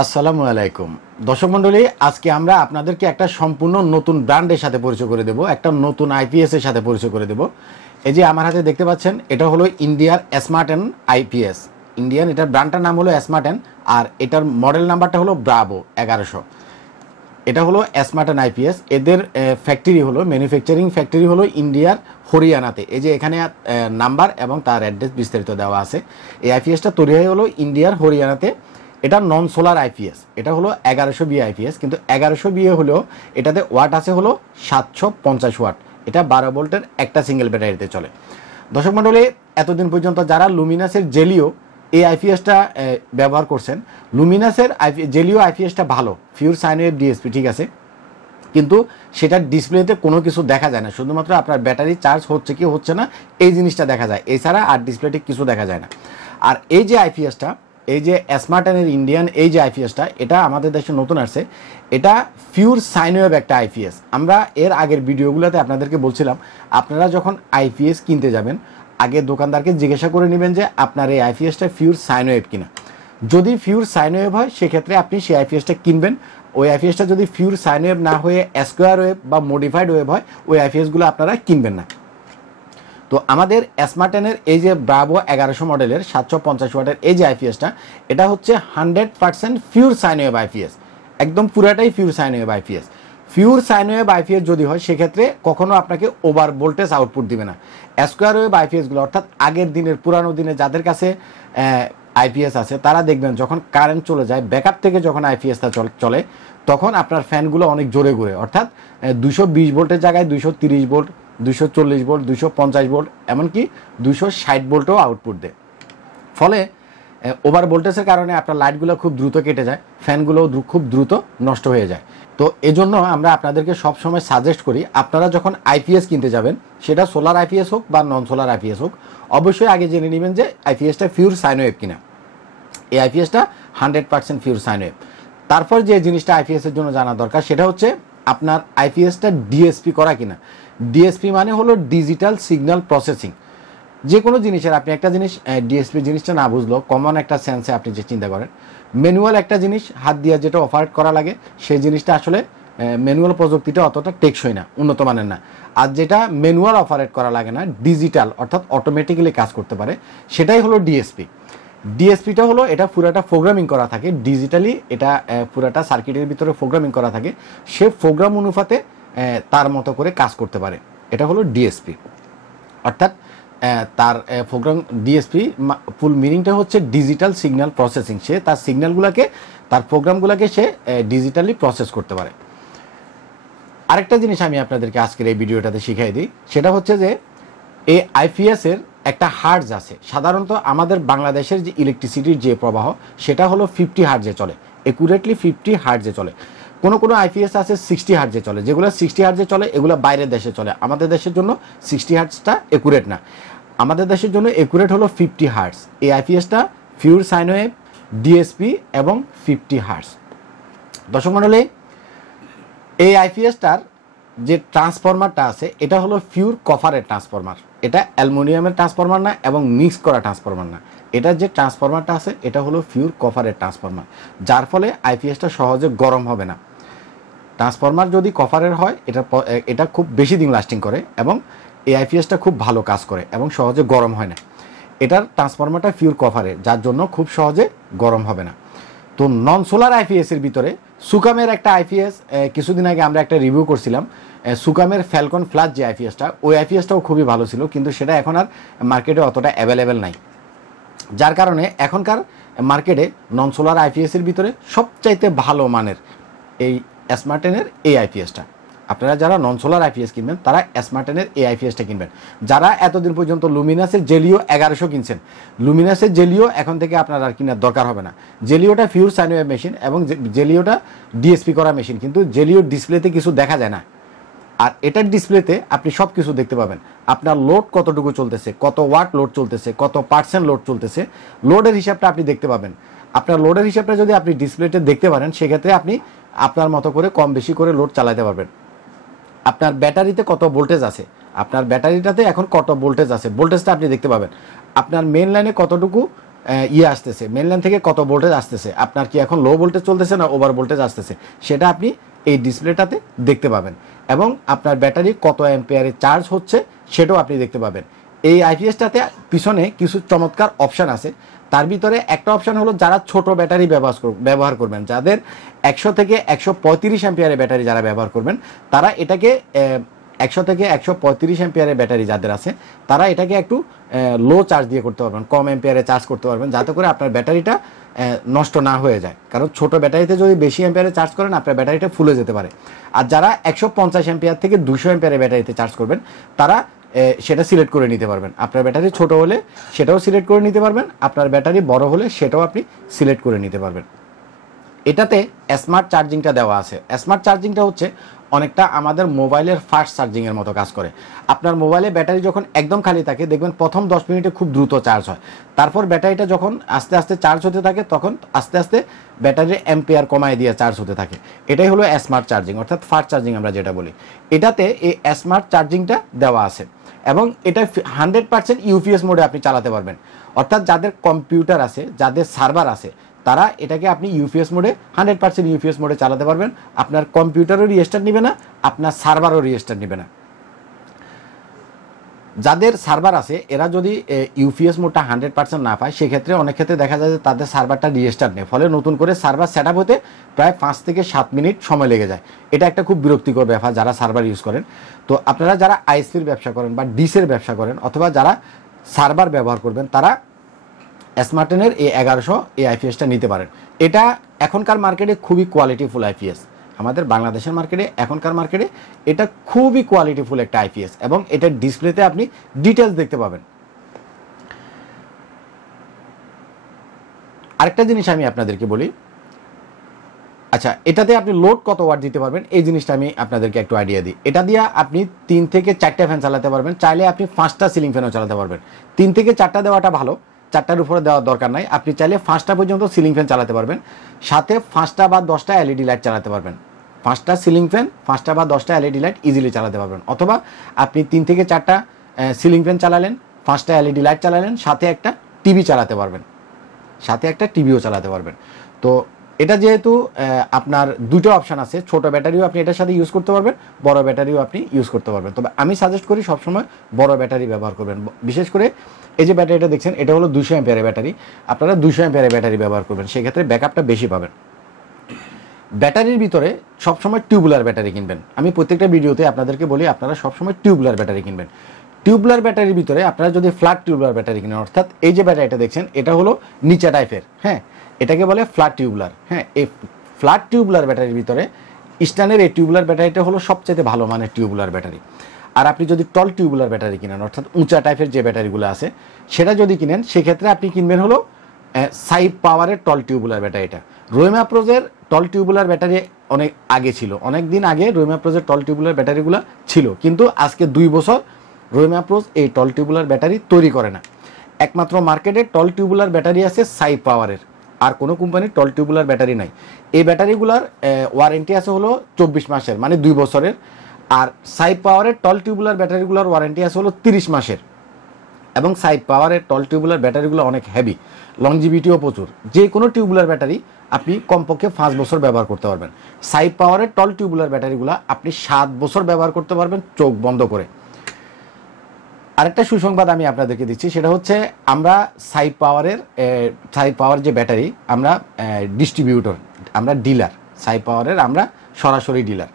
আসসালামু আলাইকুম দর্শক মণ্ডলী, আজকে আমরা আপনাদেরকে একটা সম্পূর্ণ নতুন ব্র্যান্ডের সাথে পরিচয় করে দেব, একটা নতুন আইপিএস এর সাথে পরিচয় করে দেব। এই যে আমার হাতে দেখতে পাচ্ছেন, এটা হলো ইন্ডিয়ার স্মার্টেন আইপিএস। ইন্ডিয়ান এটার ব্র্যান্ডটার নাম হলো স্মার্টেন, আর এটার মডেল নাম্বারটা হলো ব্রাভো 1100। এটা হলো স্মার্টেন আইপিএস। এদের ফ্যাক্টরি হলো, ম্যানুফ্যাকচারিং ফ্যাক্টরি হলো ইন্ডিয়ার হরিয়ানাতে। এই যে এখানে নাম্বার এবং তার অ্যাড্রেস বিস্তারিত দেওয়া আছে। এই আইপিএসটা তৈরি হয় হলো ইন্ডিয়ার হরিয়ানাতে। এটা নন সোলার আইপিএস, এটা হলো 1100 বি আইপিএস, কিন্তু 1100 বি হলেও এটাতে ওয়াট আছে হলো 750 ওয়াট। এটা 12 ভোল্টের একটা সিঙ্গেল ব্যাটারিতে চলে। দর্শক মণ্ডলী, এতদিন পর্যন্ত যারা লুমিনাসের জেলিও এই আইপিএসটা ব্যবহার করছেন, লুমিনাসের জেলিও আইপিএসটা ভালো, পিওর সাইন ওয়েভ ডিএসপি, ঠিক আছে, কিন্তু সেটার ডিসপ্লেতে কোনো কিছু দেখা যায় না, শুধুমাত্র আপনার ব্যাটারি চার্জ হচ্ছে কি হচ্ছে না এই জিনিসটা দেখা যায়, এছাড়া আর ডিসপ্লেতে কিছু দেখা যায় না। আর এই যে আইপিএসটা, এই যে স্মার্টেনের ইন্ডিয়ান এই যে আইপিএসটা, এটা আমাদের দেশে নতুন আসছে। এটা পিওর সাইন ওয়েভ একটা আইপিএস। আমরা এর আগের ভিডিওগুলোতে আপনাদেরকে বলছিলাম, আপনারা যখন আইপিএস কিনতে যাবেন আগে দোকানদারকে জিজ্ঞাসা করে নেবেন যে আপনার এই আইপিএসটা পিওর সাইন ওয়েভ কিনা। যদি পিওর সাইন ওয়েভ হয় সেক্ষেত্রে আপনি সেই আইপিএসটা কিনবেন। ওই আইপিএসটা যদি পিওর সাইন ওয়েভ না হয়ে স্কোয়ার ওয়েভ বা মডিফাইড ওয়েভ হয়, ওই আইপিএসগুলো আপনারা কিনবেন না। তো আমাদের স্মার্টেনের এই যে ব্রাভো 1100 মডেলের 750 ওয়াটের এই যে আইপিএসটা, এটা হচ্ছে 100% পিওর সাইন ওয়েভ আইপিএস, একদম পুরাটাই pure sine wave IPS. Pure sine wave IPS যদি হয় সেক্ষেত্রে কখনো আপনাকে ওভার ভোল্টেজ আউটপুট দিবে না। স্কোয়ার ওয়েভ আইপিএসগুলো, অর্থাৎ আগের দিনের পুরানো দিনে যাদের কাছে আইপিএস আছে, তারা দেখবেন যখন কারেন্ট চলে যায়, ব্যাকআপ থেকে যখন আইপিএসটা চলে, তখন আপনার ফ্যানগুলো অনেক জোরে ঘুরে, অর্থাৎ 220 ভোল্টের জায়গায় 230 ভোল্ট, 240 ভোল্ট, 250 ভোল্ট, এমনকি 260 ভোল্টও আউটপুট দেয়। ফলে ওভার ভোল্টেজের কারণে আপনার লাইটগুলো খুব দ্রুত কেটে যায়, ফ্যানগুলোও খুব দ্রুত নষ্ট হয়ে যায়। তো এজন্য আমরা আপনাদেরকে সবসময় সাজেস্ট করি, আপনারা যখন আইপিএস কিনতে যাবেন, সেটা সোলার আইপিএস হোক বা নন সোলার আইপিএস হোক, অবশ্যই আগে জেনে নেবেন যে আইপিএসটা পিওর সাইন ওয়েভ কিনা। এই আইপিএসটা 100% পিওর সাইন ওয়েভ। তারপর যে জিনিসটা আইপিএসের জন্য জানা দরকার সেটা হচ্ছে আপনার আইপিএসটা ডিএসপি করা কিনা। ডিএসপি মানে হলো ডিজিটাল সিগন্যাল প্রসেসিং। যে কোনো জিনিসের আপনি একটা জিনিস ডিএসপি জিনিসটা না বুঝলো, কমন একটা সেন্সে আপনি যে চিন্তা করেন, ম্যানুয়াল একটা জিনিস হাত দিয়ে যেটা অপারেট করা লাগে, সেই জিনিসটা আসলে ম্যানুয়াল প্রযুক্তিটা অতটা টেকসই না, উন্নত মানের না। আর যেটা ম্যানুয়াল অপারেট করা লাগে না, ডিজিটাল অর্থাৎ অটোমেটিক্যালি কাজ করতে পারে, সেটাই হলো ডিএসপি। ডিএসপিটা হলো এটা পুরাটা প্রোগ্রামিং করা থাকে ডিজিটালি, এটা পুরাটা সার্কিটের ভিতরে প্রোগ্রামিং করা থাকে, সে প্রোগ্রাম অনুপাতে তার মতো করে কাজ করতে পারে, এটা হলো ডিএসপি। অর্থাৎ তার প্রোগ্রাম ডিএসপি ফুল মিনিংটা হচ্ছে ডিজিটাল সিগন্যাল প্রসেসিং। সে তার সিগন্যালগুলোকে, তার প্রোগ্রামগুলোকে সে ডিজিটালি প্রসেস করতে পারে। আরেকটা জিনিস আমি আপনাদেরকে আজকের এই ভিডিওটাতে শিখাই দিই, সেটা হচ্ছে যে এই আইপিএসের একটা হার্জ আছে। সাধারণত আমাদের বাংলাদেশের যে ইলেকট্রিসিটির যে প্রবাহ, সেটা হলো 50 হার্জে চলে, একুরেটলি 50 হার্জে চলে। কোনো কোনো আইপিএস আছে 60 হার্জে চলে, যেগুলো 60 হার্জে চলে এগুলো বাইরের দেশে চলে। আমাদের দেশের জন্য 60 হার্জটা একুরেট না, আমাদের দেশের জন্য একুরেট হলো 50 হার্জ। এই আইপিএসটা পিওর সাইন ওয়েভ, ডিএসপি এবং 50 হার্জ। দর্শক মণ্ডলী, এই আইপিএসটার যে ট্রান্সফরমারটা আছে, এটা হলো পিওর কপারের ট্রান্সফরমার, এটা অ্যালুমিনিয়ামের ট্রান্সফরমার না এবং মিক্স করা ট্রান্সফরমার না। এটার যে ট্রান্সফরমারটা আছে এটা হলো পিওর কপারের ট্রান্সফরমার, যার ফলে আইপিএসটা সহজে গরম হবে না। ট্রান্সফরমার যদি কপারের হয়, এটা খুব বেশি দিন লাস্টিং করে এবং এই আইপিএসটা খুব ভালো কাজ করে এবং সহজে গরম হয় না। এটার ট্রান্সফরমারটা পিওর কপারের, যার জন্য খুব সহজে গরম হবে না। তো নন সোলার আইপিএসের ভিতরে সুকামের একটা আইপিএস, কিছুদিন আগে আমরা একটা রিভিউ করছিলাম, সুকামের ফ্যালকন ফ্লাশ যে আইপিএসটা, ওই আইপিএসটাও খুবই ভালো ছিল, কিন্তু সেটা এখন আর মার্কেটে অতটা অ্যাভেলেবেল নাই। যার কারণে এখনকার মার্কেটে নন সোলার আইপিএসের ভিতরে সবচাইতে ভালো মানের এই স্মার্টেনের এই আইপিএসটা। আপনারা যারা নন সোলার আইপিএস কিনবেন তারা স্মার্টেনের এই আইপিএসটা কিনবেন। যারা এতদিন পর্যন্ত লুমিনাসের জেলিও 1100 কিনছেন, লুমিনাসের জেলিও এখন থেকে আপনার আর কেনার দরকার হবে না। জেলিওটা পিওর সাইন ওয়েভ মেশিন এবং জেলিওটা ডিএসপি করা মেশিন, কিন্তু জেলিওর ডিসপ্লেতে কিছু দেখা যায় না। আর এটার ডিসপ্লেতে আপনি সব কিছু দেখতে পাবেন, আপনার লোড কতটুকু চলতেছে, কত ওয়াট লোড চলতেছে, কত পার্সেন্ট লোড চলতেছে, লোডের হিসাবটা আপনি দেখতে পাবেন। আপনার লোডের হিসাবটা যদি আপনি ডিসপ্লেতে দেখতে পারেন, সেক্ষেত্রে আপনি আপনার মতো করে কম বেশি করে লোড চালাতে পারবেন। আপনার ব্যাটারিতে কত ভোল্টেজ আছে, আপনার ব্যাটারিটাতে এখন কত ভোল্টেজ আছে, ভোল্টেজটা আপনি দেখতে পাবেন। আপনার মেন লাইনে কতটুকু ইয়ে আসতেছে, মেন লাইন থেকে কত ভোল্টেজ আসতেছে, আপনার কি এখন লো ভোল্টেজ চলতেছে না ওভার ভোল্টেজ আসতেছে, সেটা আপনি এই ডিসপ্লেটাতে দেখতে পাবেন। এবং আপনার ব্যাটারি কত অ্যাম্পিয়ারে চার্জ হচ্ছে সেটাও আপনি দেখতে পাবেন। এই আইপিএসটাতে পিছনে কিছু চমৎকার অপশান আছে। তার ভিতরে একটা অপশান হলো যারা ছোট ব্যাটারি ব্যবহার করবেন, যাদের 100 থেকে 135 অ্যাম্পিয়ারের ব্যাটারি যারা ব্যবহার করবেন, তারা এটাকে 100 থেকে 135 অ্যাম্পিয়ারের ব্যাটারি যাদের আছে তারা এটাকে একটু লো চার্জ দিয়ে করতে পারবেন, কম অ্যাম্পিয়ারে চার্জ করতে পারবেন, যাতে করে আপনার ব্যাটারিটা নষ্ট না হয়ে যায়। কারণ ছোট ব্যাটারিতে যদি বেশি অ্যাম্পিয়ারে চার্জ করেন আপনার ব্যাটারিটা ফুলে যেতে পারে। আর যারা 150 অ্যাম্পিয়ার থেকে 200 অ্যাম্পিয়ারের ব্যাটারিতে চার্জ করবেন তারা সেটা সিলেক্ট করে নিতে পারবেন। আপনার ব্যাটারি ছোট হলে সেটাও সিলেক্ট করে নিতে পারবেন, আপনার ব্যাটারি বড় হলে সেটাও আপনি সিলেক্ট করে নিতে পারবেন। এটাতে স্মার্ট চার্জিংটা দেওয়া আছে। স্মার্ট চার্জিংটা হচ্ছে অনেকটা আমাদের মোবাইলের ফাস্ট চার্জিংয়ের মতো কাজ করে। আপনার মোবাইলে ব্যাটারি যখন একদম খালি থাকে দেখবেন প্রথম 10 মিনিটে খুব দ্রুত চার্জ হয়, তারপর ব্যাটারিটা যখন আস্তে আস্তে চার্জ হতে থাকে তখন আস্তে আস্তে ব্যাটারির অ্যাম্পিয়ার কমায় দিয়ে চার্জ হতে থাকে। এটাই হলো স্মার্ট চার্জিং, অর্থাৎ ফাস্ট চার্জিং আমরা যেটা বলি। এটাতে এই স্মার্ট চার্জিংটা দেওয়া আছে এবং এটা 100% ইউপিএস মোডে আপনি চালাতে পারবেন। অর্থাৎ যাদের কম্পিউটার আছে, যাদের সার্ভার আছে, তারা এটাকে আপনি ইউপিএস মোডে 100% ইউপিএস মোডে চালাতে পারবেন। আপনার কম্পিউটারও রিস্টার্ট নেবে না, আপনার সার্ভারও রিস্টার্ট নেবে না। যাদের সার্ভার আছে এরা যদি ইউপিএস মোডটা 100% না পায়, সেক্ষেত্রে অনেক ক্ষেত্রে দেখা যায় যে তাদের সার্ভারটা রিস্টার্ট নেই, ফলে নতুন করে সার্ভার সেট আপ হতে প্রায় 5 থেকে 7 মিনিট সময় লেগে যায়। এটা একটা খুব বিরক্তিকর ব্যাপার যারা সার্ভার ইউজ করেন। তো আপনারা যারা আইএসপির ব্যবসা করেন বা ডিসের ব্যবসা করেন অথবা যারা সার্ভার ব্যবহার করবেন, তারা স্মার্টেনের এই 1100 এই আইপিএসটা নিতে পারেন। এটা এখনকার মার্কেটে খুবই কোয়ালিটিফুল আইপিএস। আমাদের বাংলাদেশের মার্কেটে এখনকার মার্কেটে এটা খুবই কোয়ালিটিফুল একটা আইপিএস এবং এটার ডিসপ্লেতে আপনি ডিটেলস দেখতে পাবেন। আরেকটা জিনিস আমি আপনাদেরকে বলি, আচ্ছা এটাতে আপনি লোড কত ওয়াট দিতে পারবেন এই জিনিসটা আমি আপনাদেরকে একটু আইডিয়া দিই। এটা দিয়ে আপনি 3 থেকে 4টা ফ্যান চালাতে পারবেন, চাইলে আপনি 5টা সিলিং ফ্যানও চালাতে পারবেন। 3 থেকে 4টা দেওয়াটা ভালো, 4টার উপরে দেওয়ার দরকার নাই। আপনি চাইলে 5টা পর্যন্ত সিলিং ফ্যান চালাতে পারবেন, সাথে 5টা বা 10টা এলইডি লাইট চালাতে পারবেন। 5টা সিলিং ফ্যান, 5টা বা 10টা এলইডি লাইট ইজিলি চালাতে পারবেন। অথবা আপনি 3 থেকে 4টা সিলিং ফ্যান চালালেন, 5টা এলইডি লাইট চালালেন, সাথে একটা টিভি চালাতে পারবেন, সাথে একটা টিভিও চালাতে পারবেন। তো এটা যেহেতু আপনার দুটো অপশান আছে, ছোট ব্যাটারিও আপনি এটার সাথে ইউজ করতে পারবেন, বড় ব্যাটারিও আপনি ইউজ করতে পারবেন। তবে আমি সাজেস্ট করি সবসময় বড় ব্যাটারি ব্যবহার করবেন। বিশেষ করে এই যে ব্যাটারিটা দেখছেন এটা হলো 200 অ্যাম্পিয়ারের ব্যাটারি, আপনারা 200 অ্যাম্পিয়ারের ব্যাটারি ব্যবহার করবেন, সেক্ষেত্রে ব্যাকআপটা বেশি পাবেন। ব্যাটারির ভিতরে সবসময় টিউবুলার ব্যাটারি কিনবেন। আমি প্রত্যেকটা ভিডিওতে আপনাদেরকে বলি আপনারা সবসময় টিউবুলার ব্যাটারি কিনবেন। টিউবুলার ব্যাটারির ভিতরে আপনারা যদি ফ্ল্যাট টিউবুলার ব্যাটারি কিনেন, অর্থাৎ এই যে ব্যাটারিটা দেখছেন এটা হলো নিচা টাইপের, হ্যাঁ এটাকে বলে ফ্ল্যাট টিউবুলার। হ্যাঁ, এই ফ্ল্যাট টিউবুলার ব্যাটারির ভিতরে ইস্টার্নের এই টিউবুলার ব্যাটারিটা হলো সবচেয়ে ভালো মানের টিউবুলার ব্যাটারি। আর আপনি যদি টল টিউবুলার ব্যাটারি কিনেন, অর্থাৎ উঁচা টাইপের যে ব্যাটারিগুলো আছে সেটা যদি কিনেন, সেক্ষেত্রে আপনি কিনবেন হলো সাই পাওয়ারের টল টিউবুলার ব্যাটারিটা। রোয়্যামাপ্রোজের টল টিউবুলার ব্যাটারি অনেক আগে ছিল, অনেক দিন আগে রোয়্যামাপ্রোজের টল টিউবুলার ব্যাটারিগুলো ছিল, কিন্তু আজকে 2 বছর রোয়্যামাপ্রোজ এই টল টিউবুলার ব্যাটারি তৈরি করে না। একমাত্র মার্কেটে টল টিউবুলার ব্যাটারি আছে সাই পাওয়ারের, আর কোনো কোম্পানির টল টিউবুলার ব্যাটারি নাই। এই ব্যাটারিগুলার ওয়ারেন্টি আছে হলো 24 মাসের, মানে 2 বছরের। আর সাই পাওয়ারের টল টিউবুলার ব্যাটারিগুলোর ওয়ারেন্টি আছে হলো 30 মাসের। এবং সাই পাওয়ারের টল টিউবুলার ব্যাটারিগুলো অনেক হেভি, লংজিভিটিও প্রচুর। যে কোনো টিউবুলার ব্যাটারি আপনি কমপক্ষে 5 বছর ব্যবহার করতে পারবেন। সাই পাওয়ারের টল টিউবুলার ব্যাটারিগুলো আপনি 7 বছর ব্যবহার করতে পারবেন চোখ বন্ধ করে। আরেকটা সুসংবাদ আমি আপনাদেরকে দিচ্ছি, সেটা হচ্ছে আমরা সাই পাওয়ার যে ব্যাটারি আমরা ডিস্ট্রিবিউটর, আমরা ডিলার, সাই পাওয়ারের আমরা সরাসরি ডিলার।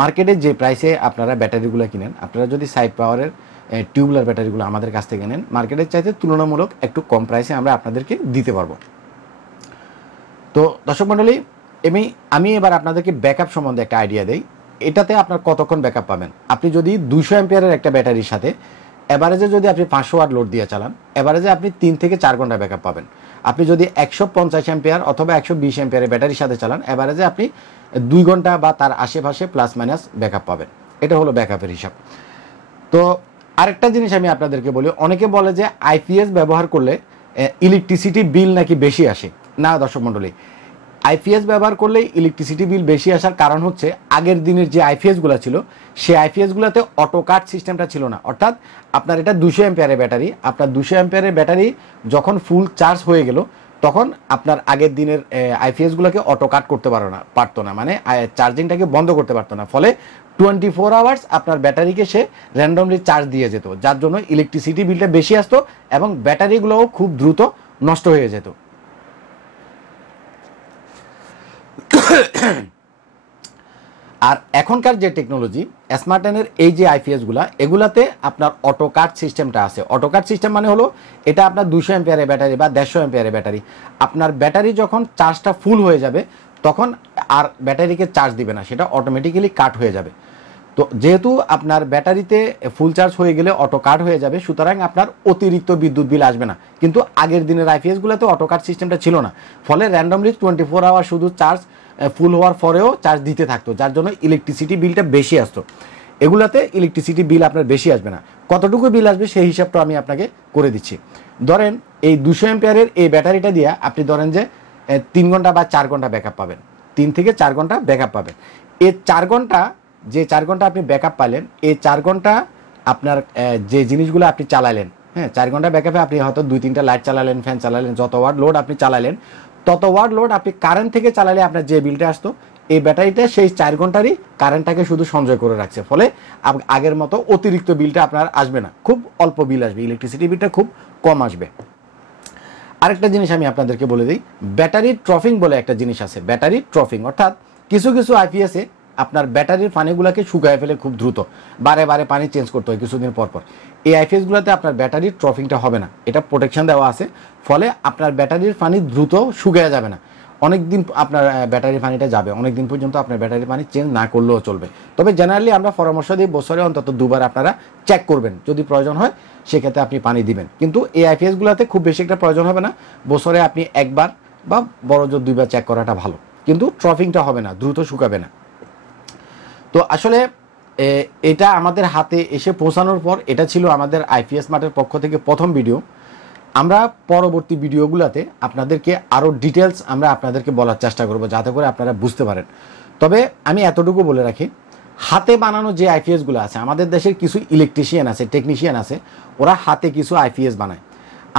মার্কেটে যে প্রাইসে আপনারা ব্যাটারিগুলো কিনেন, আপনারা যদি সাই পাওয়ারের টিউবুলার ব্যাটারিগুলো আমাদের কাছ থেকে নেন, মার্কেটের চাইতে তুলনামূলক একটু কম প্রাইসে আমরা আপনাদেরকে দিতে পারবো। তো দর্শক মণ্ডলী, আমি এবার আপনাদেরকে ব্যাকআপ সম্বন্ধে একটা আইডিয়া দেই। এটাতে আপনার কতক্ষণ ব্যাকআপ পাবেন। আপনি যদি 200 অ্যাম্পিয়ারের একটা ব্যাটারির সাথে এভারেজে যদি আপনি 500 ওয়াট লোড দিয়ে চালান, এভারেজে আপনি 3 থেকে 4 ঘন্টা ব্যাকআপ পাবেন। আপনি যদি 150 অ্যাম্পিয়ার অথবা 120 অ্যাম্পিয়ারের ব্যাটারির সাথে চালান, এভারেজে আপনি 2 ঘন্টা বা তার আশেপাশে প্লাস মাইনাস ব্যাকআপ পাবেন। এটা হলো ব্যাকআপের হিসাব। তো আরেকটা জিনিস আমি আপনাদেরকে বলি, অনেকে বলে যে আইপিএস ব্যবহার করলে ইলেকট্রিসিটি বিল নাকি বেশি আসে। না দর্শক মণ্ডলী, আইপিএস ব্যবহার করলে ইলেকট্রিসিটি বিল বেশি আসার কারণ হচ্ছে আগের দিনের যে আইপিএসগুলো ছিল সেই আইপিএসগুলোতে অটো কাট সিস্টেমটা ছিল না। অর্থাৎ আপনার এটা 200 অ্যাম্পিয়ারের ব্যাটারি, আপনার 200 অ্যাম্পিয়ারের ব্যাটারি যখন ফুল চার্জ হয়ে গেল তখন আপনার আগের দিনের আইপিএসগুলোকে অটো কাট করতে পারতো না, মানে চার্জিংটাকে বন্ধ করতে পারতো না। ফলে 24 আওয়ার্স আপনার ব্যাটারিকে সে র্যান্ডমলি চার্জ দিয়ে যেত, যার জন্য ইলেকট্রিসিটি বিলটা বেশি আসতো এবং ব্যাটারিগুলোও খুব দ্রুত নষ্ট হয়ে যেত। আর এখনকার যে টেকনোলজি স্মার্ট টেনের এই যে আইপিএসগুলা, এগুলাতে আপনার অটো কাট সিস্টেমটা আছে। অটো কাট সিস্টেম মানে হলো এটা আপনার 200 অ্যাম্পিয়ারের ব্যাটারি বা 150 অ্যাম্পিয়ারের ব্যাটারি, আপনার ব্যাটারি যখন চার্জটা ফুল হয়ে যাবে তখন আর ব্যাটারিকে চার্জ দিবে না, সেটা অটোমেটিক্যালি কাট হয়ে যাবে। তো যেহেতু আপনার ব্যাটারিতে ফুল চার্জ হয়ে গেলে অটো কাট হয়ে যাবে, সুতরাং আপনার অতিরিক্ত বিদ্যুৎ বিল আসবে না। কিন্তু আগের দিনের আইপিএসগুলোতে অটো কাট সিস্টেমটা ছিল না, ফলে র্যান্ডমলি 24 আওয়ার শুধু চার্জ ফুল হওয়ার পরেও চার্জ দিতে থাকতো, যার জন্য ইলেকট্রিসিটি বিলটা বেশি আসতো। এগুলাতে ইলেকট্রিসিটি বিল আপনার বেশি আসবে না। কতটুকু বিল আসবে সেই হিসাবটা আমি আপনাকে করে দিচ্ছি। ধরেন এই 200 অ্যাম্পিয়ারের এই ব্যাটারিটা দিয়ে আপনি ধরেন যে 3 ঘন্টা বা 4 ঘন্টা ব্যাকআপ পাবেন, 3 থেকে 4 ঘন্টা ব্যাকআপ পাবেন। এই 4 ঘন্টা যে 4 ঘন্টা আপনি ব্যাকআপ পাইলেন, এই 4 ঘন্টা আপনার যে জিনিসগুলো আপনি চালালেন, হ্যাঁ 4 ঘন্টা ব্যাকআপে আপনি হয়তো 2-3টা লাইট চালালেন, ফ্যান চালালেন, যত ওয়াট লোড আপনি চালালেন তত ওয়াট লোড আপনি কারেন্ট থেকে চালালে আপনার যে বিলটা আসতো, এই ব্যাটারিটা সেই 4 ঘন্টারই কারেন্টটাকে শুধু সঞ্চয় করে রাখছে। ফলে আগের মতো অতিরিক্ত বিলটা আপনার আসবে না, খুব অল্প বিল আসবে, ইলেকট্রিসিটি বিলটা খুব কম আসবে। আরেকটা জিনিস আমি আপনাদেরকে বলে দিই, ব্যাটারি ট্রফিং বলে একটা জিনিস আছে। ব্যাটারি ট্রফিং অর্থাৎ কিছু কিছু আইপিএসে আপনার ব্যাটারির পানিগুলোকে শুকায় ফেলে খুব দ্রুত, বারে বারে পানি চেঞ্জ করতে হয় কিছুদিন পর পর। এই আইপিএসগুলোতে আপনার ব্যাটারির ট্রফিংটা হবে না, এটা প্রোটেকশন দেওয়া আছে, ফলে আপনার ব্যাটারির পানি দ্রুত শুকিয়ে যাবে না। অনেক দিন আপনার ব্যাটারির পানিটা যাবে, অনেক দিন পর্যন্ত আপনার ব্যাটারির পানি চেঞ্জ না করলেও চলবে। তবে জেনারেলি আমরা পরামর্শ দিই বছরে অন্তত 2বার আপনারা চেক করবেন, যদি প্রয়োজন হয় সেক্ষেত্রে আপনি পানি দিবেন। কিন্তু এই আইপিএসগুলোতে খুব বেশি একটা প্রয়োজন হবে না, বছরে আপনি 1বার বা বড় জোর 2বার চেক করাটা ভালো, কিন্তু ট্রফিংটা হবে না, দ্রুত শুকাবে না। তো আসলে এটা আমাদের হাতে এসে পৌঁছানোর পর এটা ছিল আমাদের আইপিএস মার্টের পক্ষ থেকে প্রথম ভিডিও। আমরা পরবর্তী ভিডিওগুলোতে আপনাদেরকে আরও ডিটেলস আমরা আপনাদেরকে বলার চেষ্টা করব, যাতে করে আপনারা বুঝতে পারেন। তবে আমি এতটুকু বলে রাখি, হাতে বানানো যে আইপিএসগুলো আছে, আমাদের দেশের কিছু ইলেকট্রিশিয়ান আছে, টেকনিশিয়ান আছে, ওরা হাতে কিছু আইপিএস বানায়।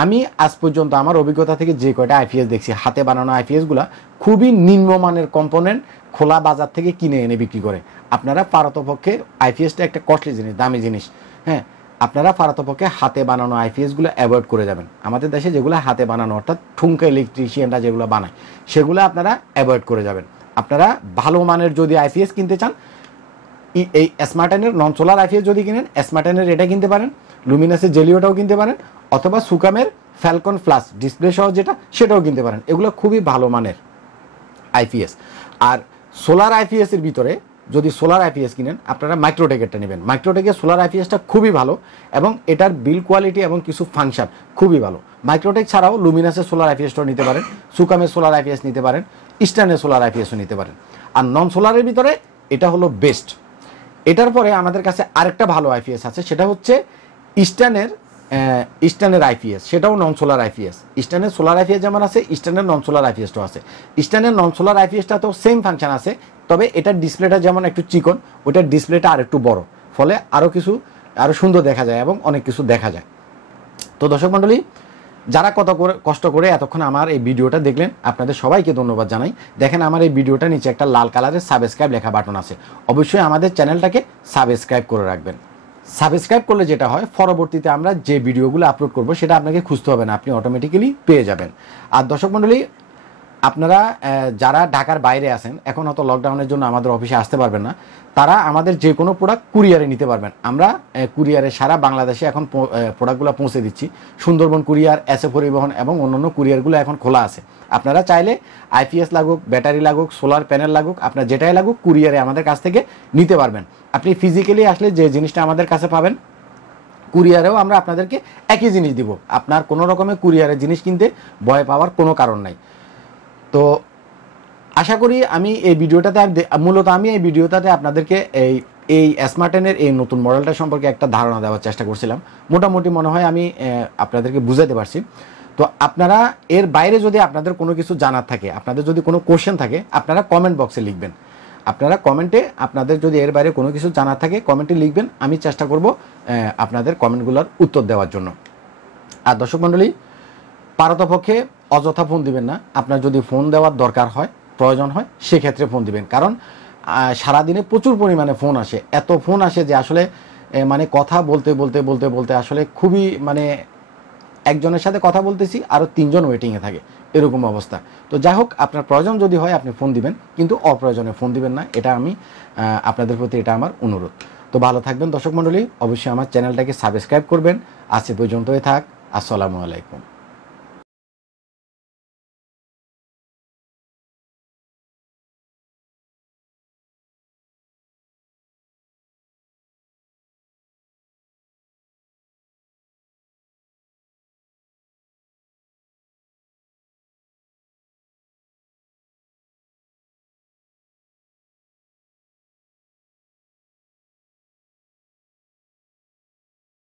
আমি আজ পর্যন্ত আমার অভিজ্ঞতা থেকে যে কয়টা আইপিএস দেখছি, হাতে বানানো আইপিএসগুলো খুবই নিম্নমানের কম্পোনেন্ট খোলা বাজার থেকে কিনে এনে বিক্রি করে। আপনারা পারতপক্ষে আইপিএসটা একটা কস্টলি জিনিস, দামি জিনিস, হ্যাঁ আপনারা পারতপক্ষে হাতে বানানো আইপিএসগুলো অ্যাভয়েড করে যাবেন। আমাদের দেশে যেগুলো হাতে বানানো অর্থাৎ ঠুনকা ইলেকট্রিশিয়ানরা যেগুলো বানায় সেগুলো আপনারা অ্যাভয়েড করে যাবেন। আপনারা ভালো মানের যদি আইপিএস কিনতে চান, এই স্মার্ট টেনের নন সোলার আইপিএস যদি কিনেন, স্মার্ট টেনের এটা কিনতে পারেন, লুমিনাসের জেলিওটাও কিনতে পারেন, অথবা সুকামের ফ্যালকন ফ্লাশ ডিসপ্লে সহ যেটা সেটাও কিনতে পারেন। এগুলো খুবই ভালো মানের আইপিএস। আর সোলার আইপিএসের ভিতরে যদি সোলার আইপিএস কিনেন, আপনারা মাইক্রোটেকেরটা নেবেন। মাইক্রোটেকের সোলার আইপিএসটা খুবই ভালো এবং এটার বিল কোয়ালিটি এবং কিছু ফাংশন খুবই ভালো। মাইক্রোটেক ছাড়াও লুমিনাসের সোলার আইপিএসটাও নিতে পারেন, সুকামের সোলার আইপিএস নিতে পারেন, ইস্টার্নের সোলার আইপিএসও নিতে পারেন। আর নন সোলারের ভিতরে এটা হলো বেস্ট। এটার পরে আমাদের কাছে আরেকটা ভালো আইপিএস আছে, সেটা হচ্ছে ইস্টার্নের আইপিএস, সেটাও নন সোলার আইপিএস। ইস্টার্নের সোলার আইপিএস যেমন আছে, ইস্টার্নের নন সোলার আইপিএসটাও আছে। ইস্টার্নের নন সোলার আইপিএসটা তো সেম ফাংশন আছে, তবে এটার ডিসপ্লেটা যেমন একটু চিকন, ওইটার ডিসপ্লেটা আর একটু বড়, ফলে আরও সুন্দর দেখা যায় এবং অনেক কিছু দেখা যায়। তো দর্শক মণ্ডলী, যারা কষ্ট করে এতক্ষণ আমার এই ভিডিওটা দেখলেন, আপনাদের সবাইকে ধন্যবাদ জানাই। দেখেন আমার এই ভিডিওটা নিচে একটা লাল কালারের সাবস্ক্রাইব লেখা বাটন আছে, অবশ্যই আমাদের চ্যানেলটাকে সাবস্ক্রাইব করে রাখবেন। সাবস্ক্রাইব করলে যেটা হয়, পরবর্তীতে আমরা যে ভিডিওগুলো আপলোড করব সেটা আপনাকে খুঁজতে হবে না, আপনি অটোমেটিক্যালি পেয়ে যাবেন। আর দর্শক মণ্ডলী, আপনারা যারা ঢাকার বাইরে আছেন, এখন হয়তো লকডাউনের জন্য আমাদের অফিসে আসতে পারবেন না, তারা আমাদের যে কোনো প্রোডাক্ট কুরিয়ারে নিতে পারবেন। আমরা কুরিয়ারে সারা বাংলাদেশে এখন প্রোডাক্টগুলো পৌঁছে দিচ্ছি। সুন্দরবন কুরিয়ার, এসএ পরিবহন এবং অন্যান্য কুরিয়ারগুলো এখন খোলা আছে। আপনারা চাইলে আইপিএস লাগুক, ব্যাটারি লাগুক, সোলার প্যানেল লাগুক, আপনার যেটাই লাগুক কুরিয়ারে আমাদের কাছ থেকে নিতে পারবেন। আপনি ফিজিক্যালি আসলে যে জিনিসটা আমাদের কাছে পাবেন, কুরিয়ারেও আমরা আপনাদেরকে একই জিনিস দিব। আপনার কোনো রকমের কুরিয়ারের জিনিস কিনতে ভয় পাওয়ার কোনো কারণ নাই। তো আশা করি আমি এই ভিডিওটাতে আপনাদেরকে এই স্মার্ট টেনের এই নতুন মডেলটা সম্পর্কে একটা ধারণা দেওয়ার চেষ্টা করছিলাম। মোটামুটি মনে হয় আমি আপনাদেরকে বুঝাতে পারছি। তো আপনারা এর বাইরে যদি আপনাদের কোনো কিছু জানার থাকে, আপনাদের যদি কোনো কোশ্চেন থাকে, আপনারা কমেন্ট বক্সে লিখবেন। আপনারা কমেন্টে আপনাদের যদি এর বাইরে কোনো কিছু জানার থাকে কমেন্টে লিখবেন, আমি চেষ্টা করব আপনাদের কমেন্টগুলোর উত্তর দেওয়ার জন্য। আর দর্শক মণ্ডলী, পারতপক্ষে অযথা ফোন দিবেন না। আপনার যদি ফোন দেওয়ার দরকার হয়, প্রয়োজন হয়, সেক্ষেত্রে ফোন দিবেন। কারণ সারাদিনে প্রচুর পরিমাণে ফোন আসে, এত ফোন আসে যে আসলে মানে কথা বলতে বলতে বলতে বলতে আসলে খুবই মানে একজনের সাথে কথা বলতেছি আরও 3 জন ওয়েটিংয়ে থাকে, এরকম অবস্থা। তো যাই হোক, আপনার প্রয়োজন যদি হয় আপনি ফোন দিবেন, কিন্তু অপ্রয়োজনে ফোন দিবেন না, এটা আমি আপনাদের প্রতি এটা আমার অনুরোধ। তো ভালো থাকবেন দর্শক মণ্ডলী, অবশ্যই আমার চ্যানেলটাকে সাবস্ক্রাইব করবেন। আজ এ পর্যন্তই থাক। আসসালামু আলাইকুম।